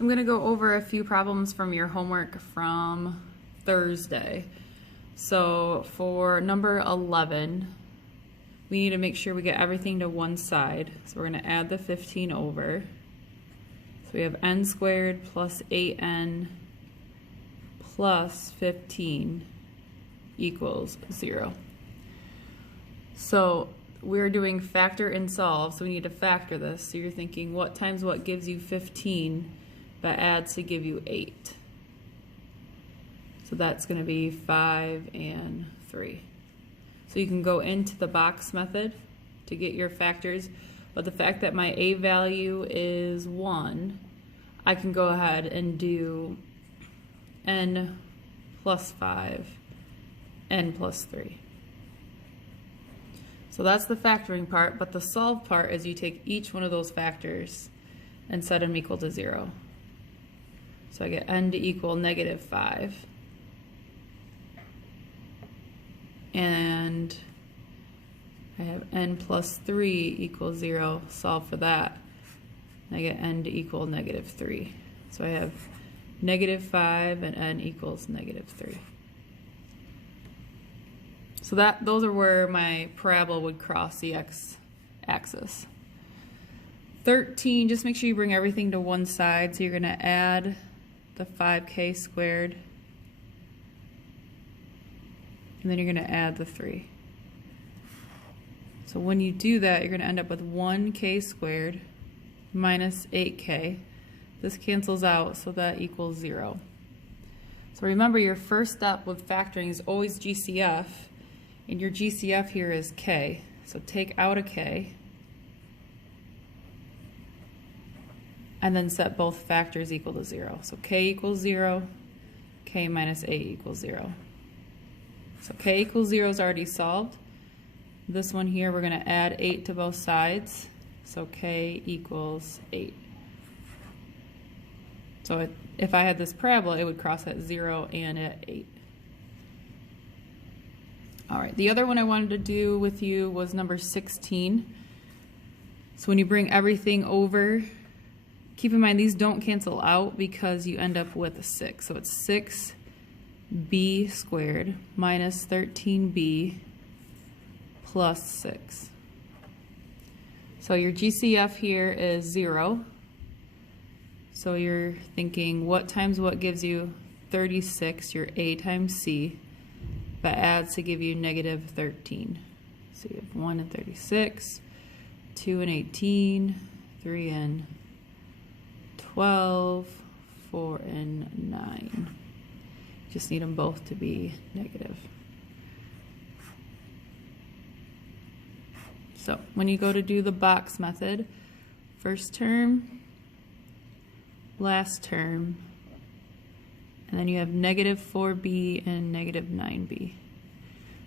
I'm going to go over a few problems from your homework from Thursday. So for number 11, we need to make sure we get everything to one side. So we're going to add the 15 over. So we have n squared plus 8n plus 15 equals 0. So we're doing factor and solve, so we need to factor this. So you're thinking what times what gives you 15 but adds to give you 8. So that's going to be 5 and 3. So you can go into the box method to get your factors, but the fact that my a value is 1, I can go ahead and do n plus 5, n plus 3. So that's the factoring part, but the solve part is you take each one of those factors and set them equal to 0. So I get n to equal negative 5. And I have n plus 3 equals 0, solve for that. I get n to equal negative 3. So I have negative 5 and n equals negative 3. So those are where my parabola would cross the x-axis. 13, just make sure you bring everything to one side. So you're going to add the 5k squared, and then you're going to add the 3. So when you do that, you're going to end up with 1k squared minus 8k. This cancels out, so that equals 0. So remember, your first step with factoring is always GCF, and your GCF here is k. So take out a k, and then set both factors equal to 0. So k equals 0, k minus 8 equals 0. So k equals 0 is already solved. This one here, we're going to add 8 to both sides. So k equals 8. So if I had this parabola, it would cross at 0 and at 8. All right, the other one I wanted to do with you was number 16. So when you bring everything over, keep in mind these don't cancel out because you end up with a 6. So it's 6b squared minus 13b plus 6. So your GCF here is 0. So you're thinking what times what gives you 36, your a times c, but adds to give you negative 13. So you have 1 and 36, 2 and 18, 3 and 12, 4 and 9. Just need them both to be negative. So when you go to do the box method, first term, last term, and then you have negative 4b and negative 9b.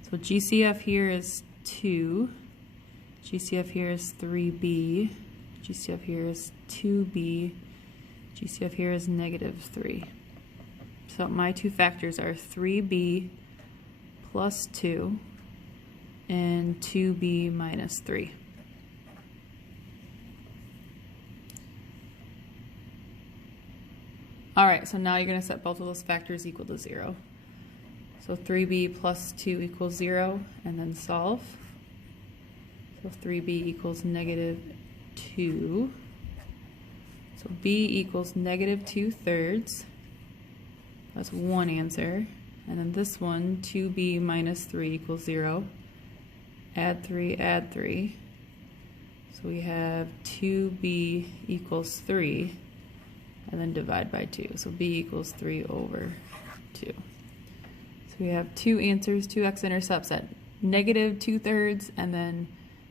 So GCF here is 2, GCF here is 3b, GCF here is 2b, GCF here is negative 3. So my two factors are 3b plus 2 and 2b minus 3. Alright, so now you're going to set both of those factors equal to 0. So 3b plus 2 equals 0, and then solve. So 3b equals negative 2. So b equals negative 2/3. That's one answer. And then this one, 2b minus 3 equals 0. Add 3, add 3. So we have 2b equals 3, and then divide by 2. So b equals 3 over 2. So we have two answers, two x-intercepts at negative 2/3 and then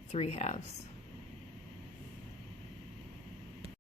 3/2.